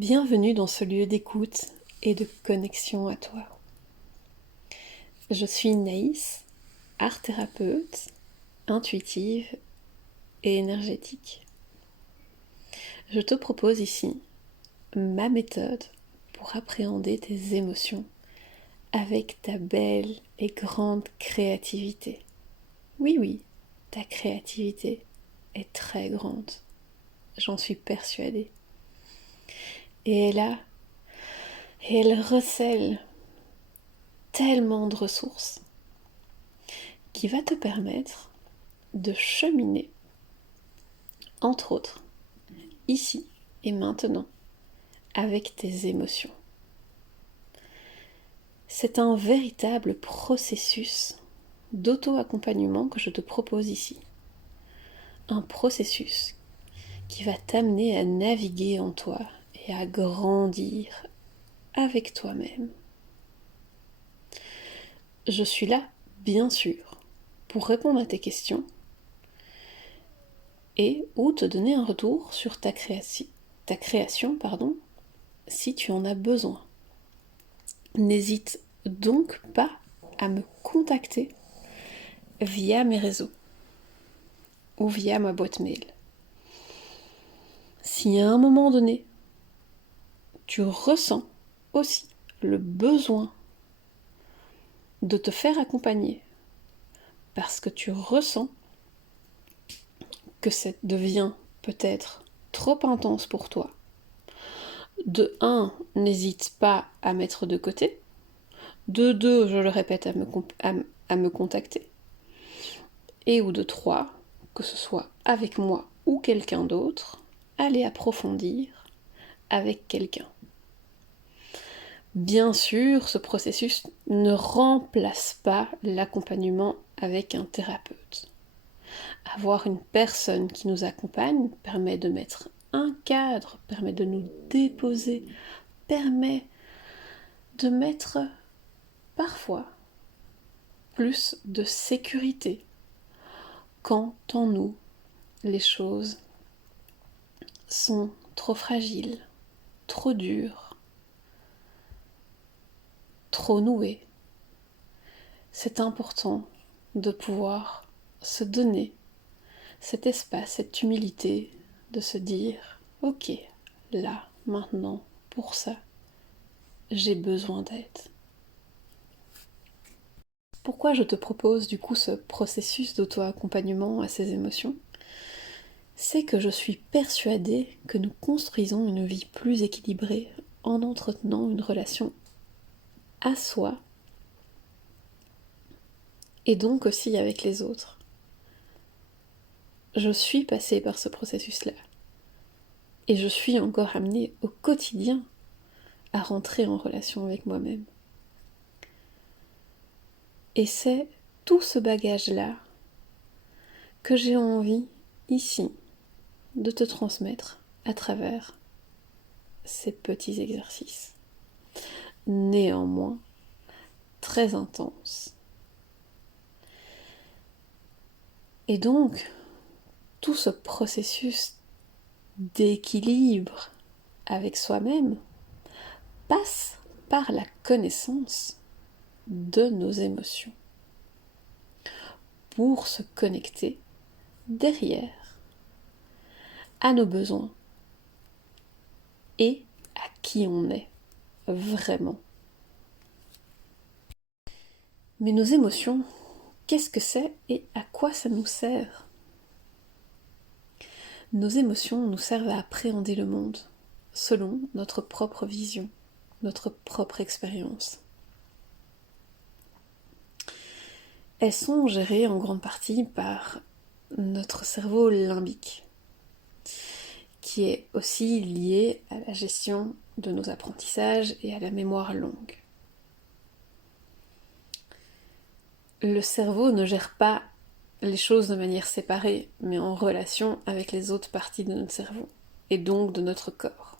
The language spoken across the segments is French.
Bienvenue dans ce lieu d'écoute et de connexion à toi. Je suis Naïs, art thérapeute, intuitive et énergétique. Je te propose ici ma méthode pour appréhender tes émotions avec ta belle et grande créativité. Oui, oui, ta créativité est très grande, j'en suis persuadée. Et elle recèle tellement de ressources qui va te permettre de cheminer, entre autres, ici et maintenant, avec tes émotions. C'est un véritable processus d'auto-accompagnement que je te propose ici. Un processus qui va t'amener à naviguer en toi et à grandir avec toi-même. Je suis là, bien sûr, pour répondre à tes questions et ou te donner un retour sur ta création, si tu en as besoin. N'hésite donc pas à me contacter via mes réseaux ou via ma boîte mail. Si à un moment donné, tu ressens aussi le besoin de te faire accompagner parce que tu ressens que ça devient peut-être trop intense pour toi, de 1, n'hésite pas à mettre de côté, de 2, je le répète, à me contacter, et ou de 3, que ce soit avec moi ou quelqu'un d'autre, aller approfondir avec quelqu'un. Bien sûr, ce processus ne remplace pas l'accompagnement avec un thérapeute. Avoir une personne qui nous accompagne permet de mettre un cadre, permet de nous déposer, permet de mettre parfois plus de sécurité quand en nous les choses sont trop fragiles, trop dures, trop nouées. C'est important de pouvoir se donner cet espace, cette humilité de se dire ok, là, maintenant, pour ça, j'ai besoin d'aide. Pourquoi je te propose du coup ce processus d'auto-accompagnement à ces émotions? C'est que je suis persuadée que nous construisons une vie plus équilibrée en entretenant une relation à soi et donc aussi avec les autres. Je suis passée par ce processus-là et je suis encore amenée au quotidien à rentrer en relation avec moi-même. Et c'est tout ce bagage-là que j'ai envie, ici, de te transmettre à travers ces petits exercices. Néanmoins, très intenses. Et donc, tout ce processus d'équilibre avec soi-même passe par la connaissance de nos émotions pour se connecter derrière à nos besoins et à qui on est vraiment. Mais nos émotions, qu'est-ce que c'est et à quoi ça nous sert? Nos émotions nous servent à appréhender le monde selon notre propre vision, notre propre expérience. Elles sont gérées en grande partie par notre cerveau limbique, qui est aussi lié à la gestion de nos apprentissages et à la mémoire longue. Le cerveau ne gère pas les choses de manière séparée, mais en relation avec les autres parties de notre cerveau, et donc de notre corps.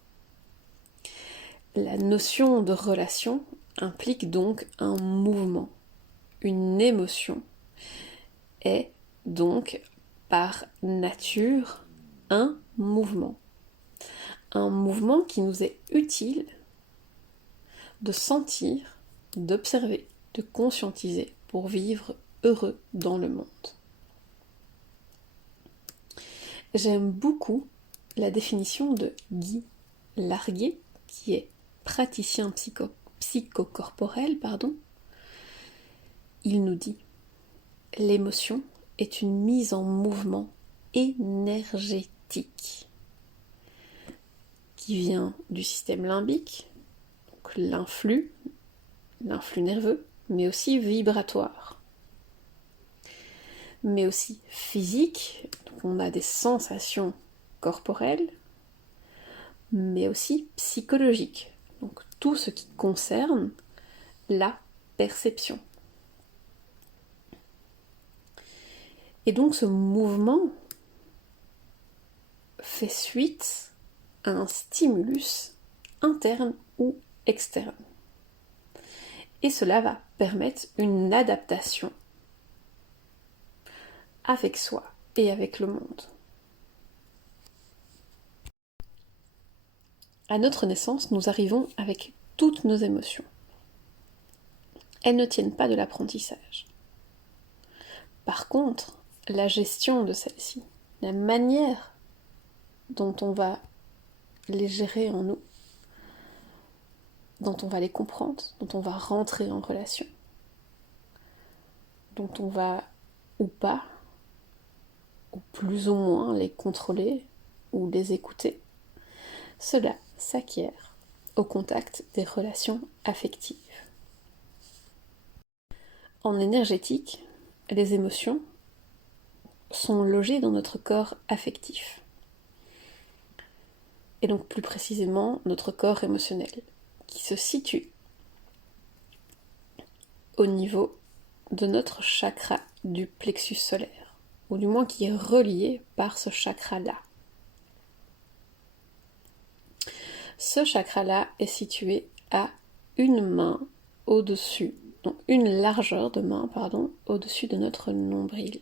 La notion de relation implique donc un mouvement. Une émotion est donc par nature un mouvement. un mouvement qui nous est utile de sentir, d'observer, de conscientiser pour vivre heureux dans le monde. J'aime beaucoup la définition de Guy Larguet, qui est praticien psychocorporel. Il nous dit « L'émotion est une mise en mouvement énergétique qui vient du système limbique, donc l'influx nerveux, mais aussi vibratoire, mais aussi physique, donc on a des sensations corporelles, mais aussi psychologiques, donc tout ce qui concerne la perception. Et donc ce mouvement fait suite à un stimulus interne ou externe. Et cela va permettre une adaptation avec soi et avec le monde. À notre naissance, nous arrivons avec toutes nos émotions. Elles ne tiennent pas de l'apprentissage. Par contre, la gestion de celles-ci, la manière dont on va les gérer en nous, dont on va les comprendre, dont on va rentrer en relation, dont on va ou pas, ou plus ou moins les contrôler ou les écouter, cela s'acquiert au contact des relations affectives. En énergétique, les émotions sont logées dans notre corps affectif, et donc plus précisément notre corps émotionnel, qui se situe au niveau de notre chakra du plexus solaire, ou du moins qui est relié par ce chakra-là. Ce chakra-là est situé à une main au-dessus, donc une largeur de main, au-dessus de notre nombril.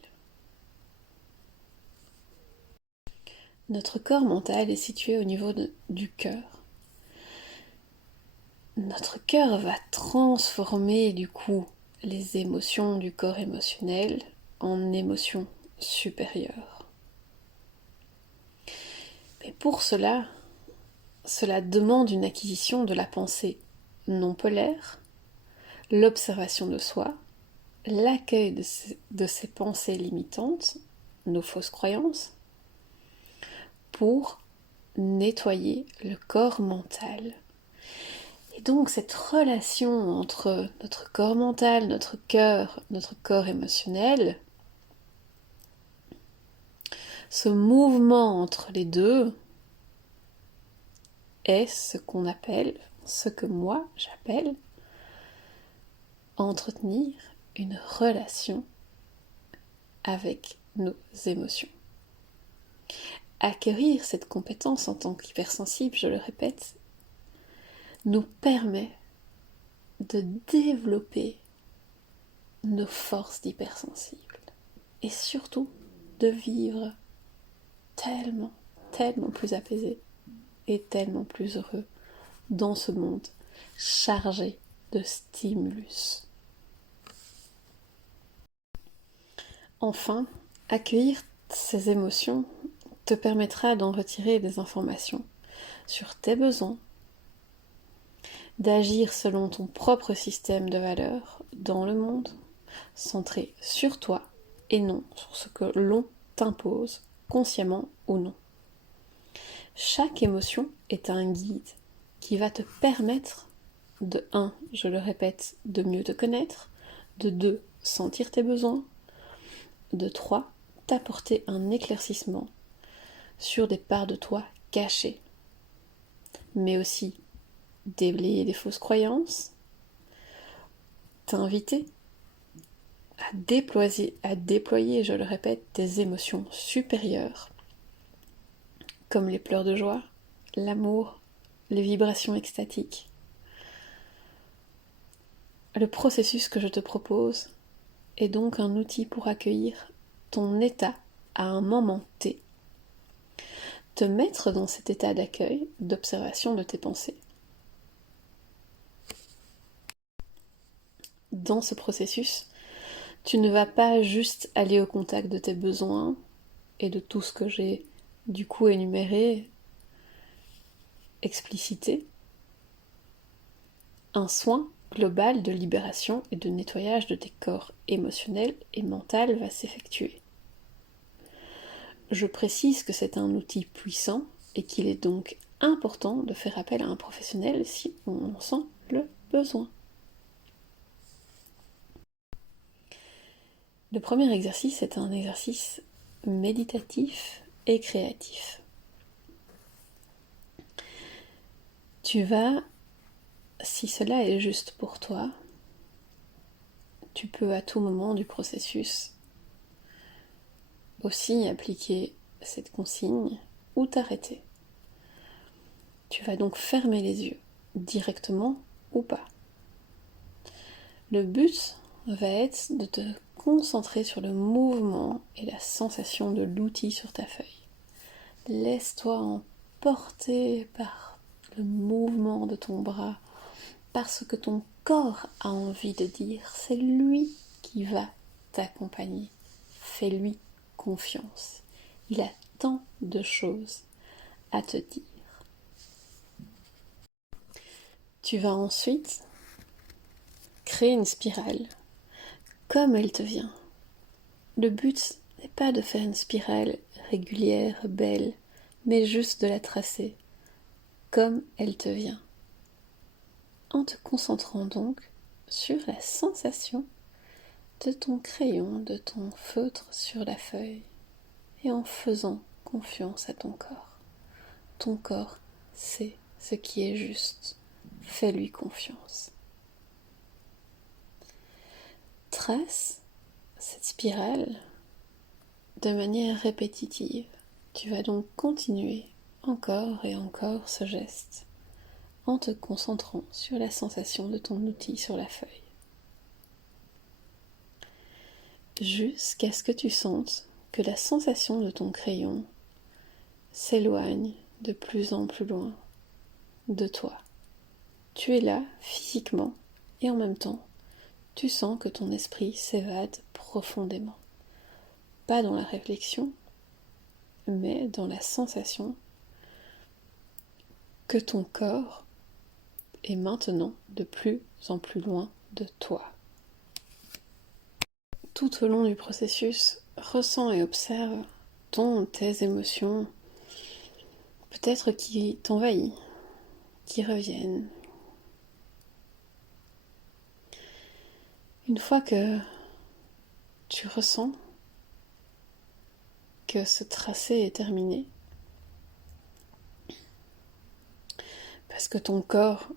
Notre corps mental est situé au niveau du cœur. Notre cœur va transformer du coup les émotions du corps émotionnel en émotions supérieures. Mais pour cela demande une acquisition de la pensée non polaire, l'observation de soi, l'accueil de ces pensées limitantes, nos fausses croyances, pour nettoyer le corps mental. Et donc cette relation entre notre corps mental, notre corps émotionnel, ce mouvement entre les deux est ce que moi j'appelle entretenir une relation avec nos émotions. Acquérir cette compétence en tant qu'hypersensible, je le répète, nous permet de développer nos forces d'hypersensible et surtout de vivre tellement plus apaisé et tellement plus heureux dans ce monde chargé de stimulus. Enfin, accueillir ces émotions te permettra d'en retirer des informations sur tes besoins, d'agir selon ton propre système de valeurs dans le monde, centré sur toi et non sur ce que l'on t'impose, consciemment ou non. Chaque émotion est un guide qui va te permettre de 1, je le répète, de mieux te connaître, de 2, sentir tes besoins, de 3, t'apporter un éclaircissement sur des parts de toi cachées, mais aussi déblayer des fausses croyances, t'inviter à déployer, je le répète, des émotions supérieures, comme les pleurs de joie, l'amour, les vibrations extatiques. Le processus que je te propose est donc un outil pour accueillir ton état à un moment T, te mettre dans cet état d'accueil, d'observation de tes pensées. Dans ce processus, tu ne vas pas juste aller au contact de tes besoins et de tout ce que j'ai du coup énuméré, explicité. Un soin global de libération et de nettoyage de tes corps émotionnels et mental va s'effectuer. Je précise que c'est un outil puissant et qu'il est donc important de faire appel à un professionnel si on en sent le besoin. Le premier exercice est un exercice méditatif et créatif. Tu vas, si cela est juste pour toi, tu peux à tout moment du processus aussi appliquer cette consigne ou t'arrêter. Tu vas donc fermer les yeux, directement ou pas. Le but va être de te concentrer sur le mouvement et la sensation de l'outil sur ta feuille. Laisse-toi emporter par le mouvement de ton bras, par ce que ton corps a envie de dire. C'est lui qui va t'accompagner. Fais-lui confiance. Il a tant de choses à te dire. Tu vas ensuite créer une spirale comme elle te vient. Le but n'est pas de faire une spirale régulière, belle, mais juste de la tracer comme elle te vient. En te concentrant donc sur la sensation de ton crayon, de ton feutre sur la feuille, et en faisant confiance à ton corps. Ton corps sait ce qui est juste. Fais-lui confiance. Trace cette spirale de manière répétitive. Tu vas donc continuer encore et encore ce geste en te concentrant sur la sensation de ton outil sur la feuille. Jusqu'à ce que tu sentes que la sensation de ton crayon s'éloigne de plus en plus loin de toi. Tu es là physiquement et en même temps, tu sens que ton esprit s'évade profondément. Pas dans la réflexion, mais dans la sensation que ton corps est maintenant de plus en plus loin de toi. Tout au long du processus, ressens et observe tes émotions, peut-être qui t'envahissent, qui reviennent. Une fois que tu ressens que ce tracé est terminé, parce que ton corps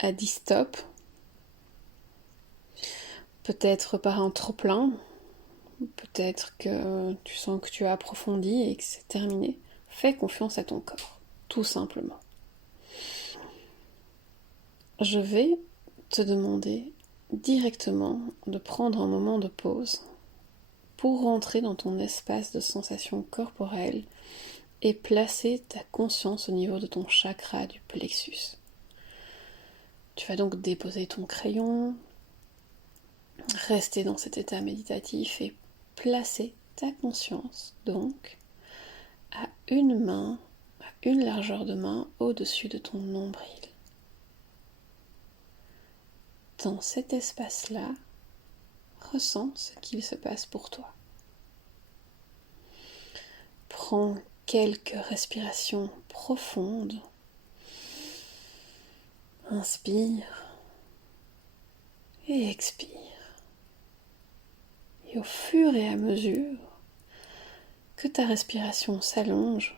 a dit stop, peut-être par un trop-plein, peut-être que tu sens que tu as approfondi et que c'est terminé, fais confiance à ton corps, tout simplement. Je vais te demander directement de prendre un moment de pause pour rentrer dans ton espace de sensation corporelle et placer ta conscience au niveau de ton chakra du plexus. Tu vas donc déposer ton crayon, rester dans cet état méditatif et placer ta conscience donc à une main, à une largeur de main au-dessus de ton nombril. Dans cet espace-là, ressens ce qu'il se passe pour toi. Prends quelques respirations profondes. Inspire et expire. Et au fur et à mesure que ta respiration s'allonge,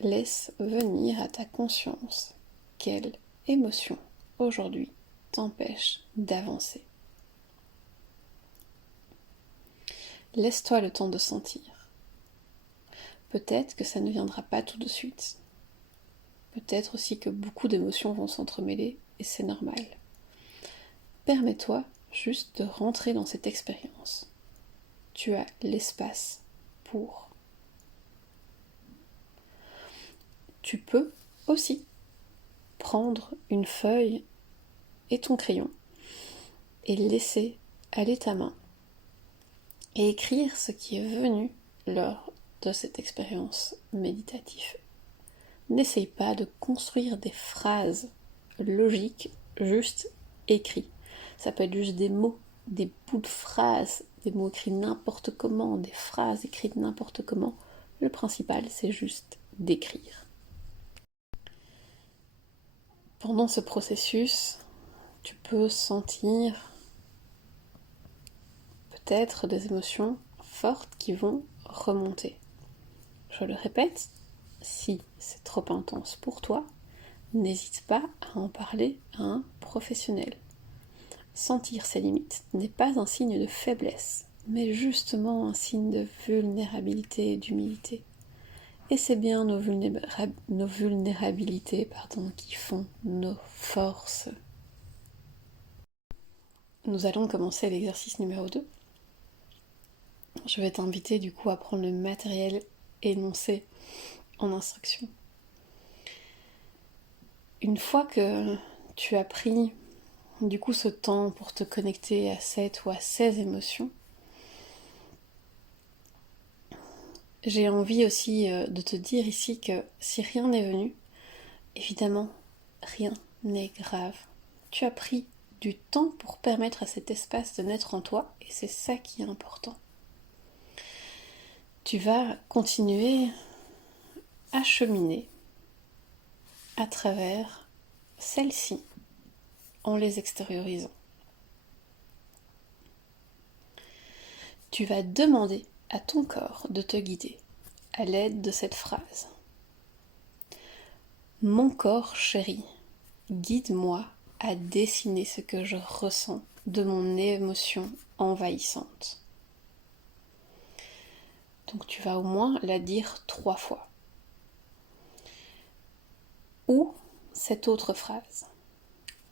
laisse venir à ta conscience quelle émotion aujourd'hui t'empêche d'avancer. Laisse-toi le temps de sentir. Peut-être que ça ne viendra pas tout de suite. Peut-être aussi que beaucoup d'émotions vont s'entremêler et c'est normal. Permets-toi juste de rentrer dans cette expérience. Tu as l'espace pour. tu peux aussi prendre une feuille et ton crayon et laisser aller ta main et écrire ce qui est venu lors de cette expérience méditative. N'essaye pas de construire des phrases logiques juste écrites. Ça peut être juste des mots, des bouts de phrases, des mots écrits n'importe comment, des phrases écrites n'importe comment. Le principal, c'est juste d'écrire. Pendant ce processus, tu peux sentir peut-être des émotions fortes qui vont remonter. Je le répète, si c'est trop intense pour toi, n'hésite pas à en parler à un professionnel. Sentir ses limites n'est pas un signe de faiblesse, mais justement un signe de vulnérabilité et d'humilité. Et c'est bien nos vulnérabilités qui font nos forces. Nous allons commencer l'exercice numéro 2. Je vais t'inviter du coup à prendre le matériel énoncé en instruction. Une fois que tu as pris du coup ce temps pour te connecter à cette ou à ces émotions, j'ai envie aussi de te dire ici que si rien n'est venu, évidemment, rien n'est grave. Tu as pris du temps pour permettre à cet espace de naître en toi et c'est ça qui est important. Tu vas continuer à cheminer à travers celles-ci en les extériorisant. Tu vas demander à ton corps de te guider à l'aide de cette phrase. Mon corps chéri, guide-moi à dessiner ce que je ressens de mon émotion envahissante. Donc tu vas au moins la dire 3 fois. Ou cette autre phrase.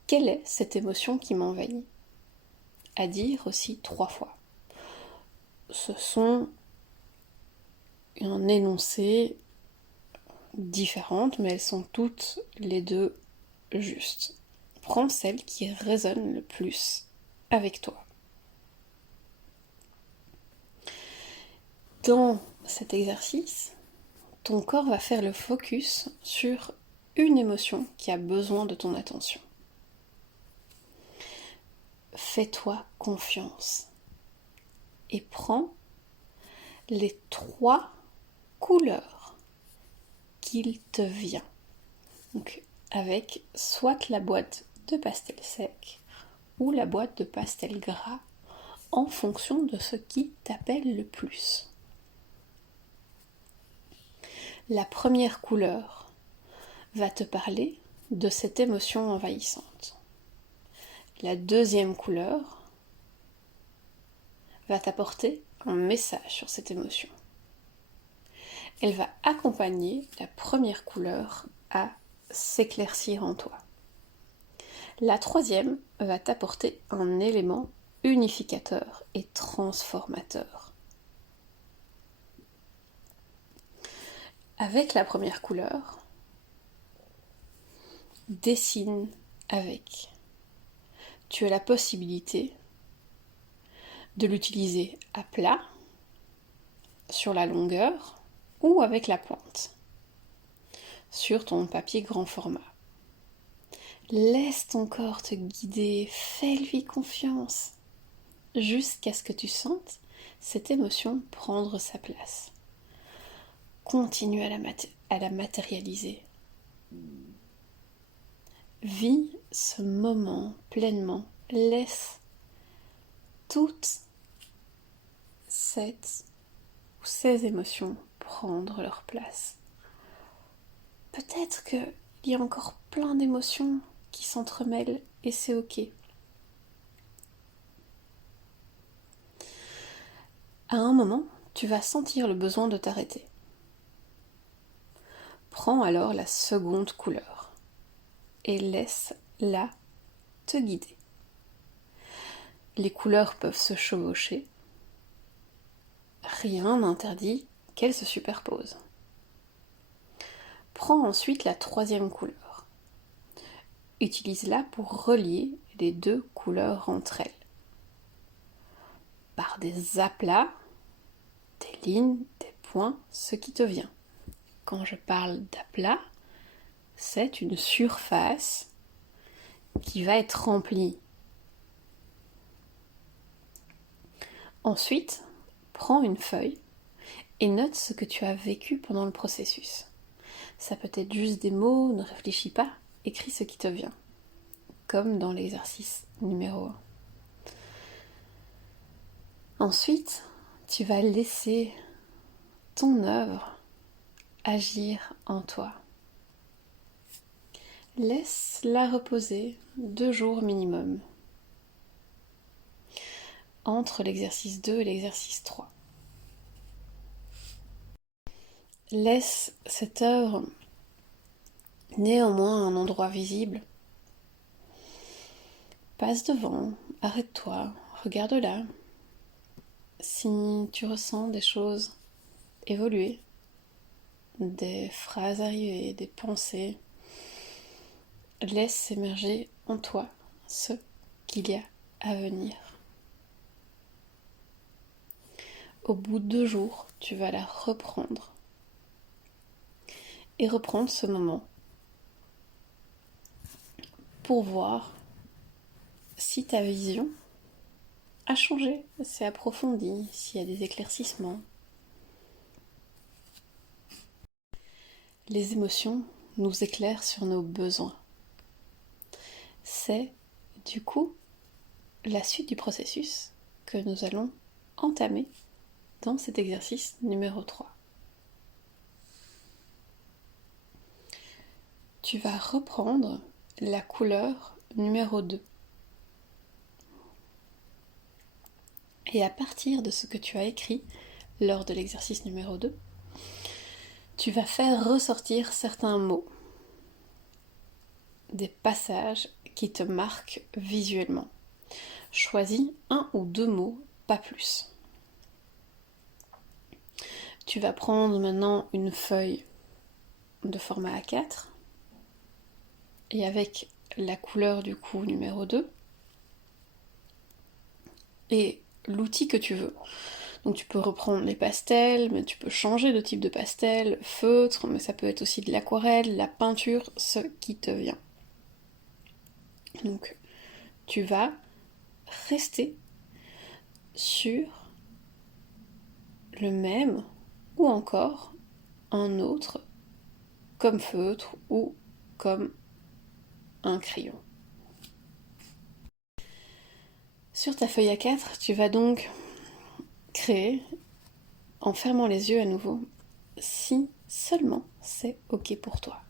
Quelle est cette émotion qui m'envahit? À dire aussi 3 fois. Ce sont un énoncé différentes, mais elles sont toutes les deux justes. Prends celle qui résonne le plus avec toi. Dans cet exercice, ton corps va faire le focus sur une émotion qui a besoin de ton attention. Fais-toi confiance et prends les 3 couleurs qu'il te vient. Donc, avec soit la boîte de pastel sec ou la boîte de pastel gras en fonction de ce qui t'appelle le plus. La première couleur va te parler de cette émotion envahissante. La deuxième couleur va t'apporter un message sur cette émotion. Elle va accompagner la première couleur à s'éclaircir en toi. La troisième va t'apporter un élément unificateur et transformateur. Avec la première couleur, dessine avec. Tu as la possibilité de l'utiliser à plat, sur la longueur ou avec la pointe, sur ton papier grand format. Laisse ton corps te guider, fais-lui confiance, jusqu'à ce que tu sentes cette émotion prendre sa place. Continue à la matérialiser. Vis ce moment pleinement. Laisse toutes cette ou ces émotions prendre leur place. Peut-être qu'il y a encore plein d'émotions qui s'entremêlent et c'est ok. À un moment, tu vas sentir le besoin de t'arrêter. Prends alors la seconde couleur et laisse-la te guider. Les couleurs peuvent se chevaucher. Rien n'interdit qu'elles se superposent. Prends ensuite la troisième couleur. Utilise-la pour relier les deux couleurs entre elles. Par des aplats, des lignes, des points, ce qui te vient. Quand je parle d'aplat, c'est une surface qui va être remplie. Ensuite, prends une feuille et note ce que tu as vécu pendant le processus. Ça peut être juste des mots, ne réfléchis pas, écris ce qui te vient, comme dans l'exercice numéro 1. Ensuite, tu vas laisser ton œuvre agir en toi. Laisse-la reposer 2 jours minimum, entre l'exercice 2 et l'exercice 3. Laisse cette œuvre néanmoins à un endroit visible. Passe devant, arrête-toi, regarde-la. Si tu ressens des choses évoluer, des phrases arriver, des pensées, laisse émerger en toi ce qu'il y a à venir. Au bout de 2 jours, tu vas la reprendre et reprendre ce moment pour voir si ta vision a changé, s'est approfondie, s'il y a des éclaircissements. Les émotions nous éclairent sur nos besoins. C'est du coup la suite du processus que nous allons entamer dans cet exercice numéro 3. Tu vas reprendre la couleur numéro 2. Et à partir de ce que tu as écrit lors de l'exercice numéro 2, tu vas faire ressortir certains mots, des passages qui te marquent visuellement. Choisis 1 ou 2 mots, pas plus. Tu vas prendre maintenant une feuille de format A4 et avec la couleur du coup numéro 2 et l'outil que tu veux. Donc tu peux reprendre les pastels, mais tu peux changer de type de pastel, feutre, mais ça peut être aussi de l'aquarelle, la peinture, ce qui te vient. Donc tu vas rester sur le même ou encore un autre comme feutre ou comme un crayon. Sur ta feuille A4, tu vas donc créer, en fermant les yeux à nouveau, si seulement c'est OK pour toi.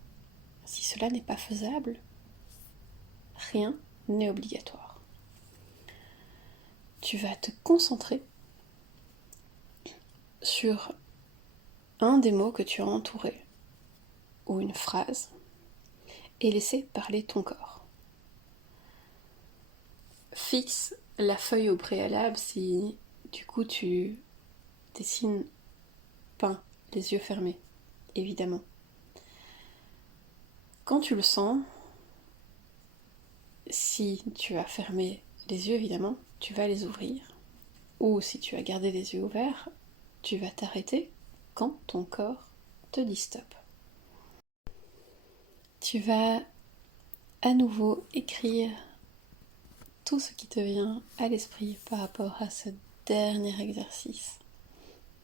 Si cela n'est pas faisable, rien n'est obligatoire. Tu vas te concentrer sur un des mots que tu as entouré, ou une phrase, et laisser parler ton corps. Fixe la feuille au préalable si du coup tu dessines, peins, les yeux fermés, évidemment. Quand tu le sens, si tu as fermé les yeux évidemment, tu vas les ouvrir. Ou si tu as gardé les yeux ouverts, tu vas t'arrêter quand ton corps te dit stop. Tu vas à nouveau écrire tout ce qui te vient à l'esprit par rapport à ce dernier exercice.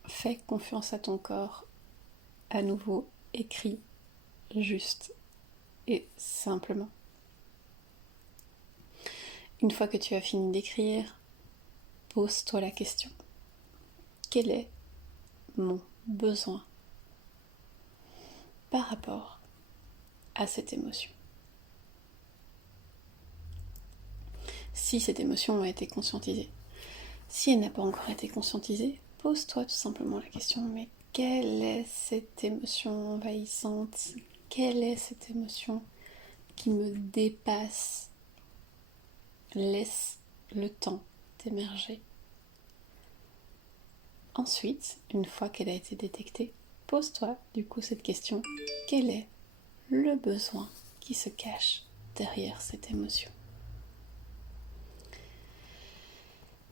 Fais confiance à ton corps. À nouveau, écris juste et simplement. Une fois que tu as fini d'écrire, pose-toi la question. Quel est mon besoin par rapport à cette émotion? Si cette émotion a été conscientisée. Si elle n'a pas encore été conscientisée, pose-toi tout simplement la question, mais quelle est cette émotion envahissante? Quelle est cette émotion qui me dépasse? Laisse le temps d'émerger. Ensuite, une fois qu'elle a été détectée, pose-toi du coup cette question, quel est le besoin qui se cache derrière cette émotion.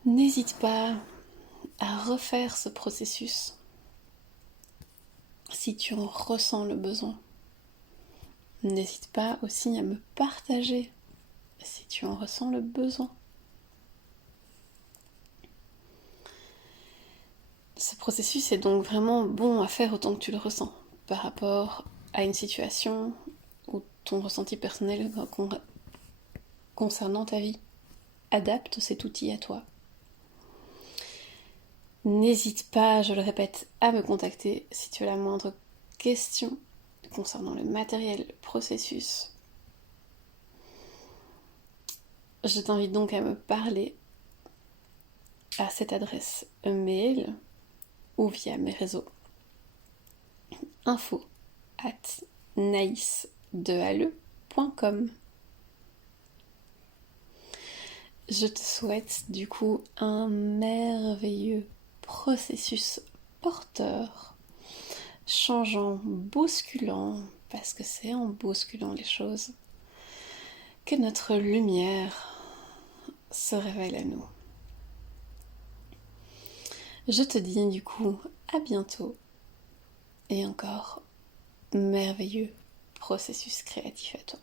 N'hésite pas à refaire ce processus si tu en ressens le besoin. N'hésite pas aussi à me partager si tu en ressens le besoin. Ce processus est donc vraiment bon à faire autant que tu le ressens par rapport à une situation ou ton ressenti personnel concernant ta vie. Adapte cet outil à toi. N'hésite pas, je le répète, à me contacter si tu as la moindre question concernant le matériel, le processus. Je t'invite donc à me parler à cette adresse mail ou via mes réseaux info@naïsdehalleux.com. Je te souhaite du coup un merveilleux processus porteur, changeant, bousculant, parce que c'est en bousculant les choses que notre lumière se révèle à nous. Je te dis du coup à bientôt et encore merveilleux processus créatif à toi.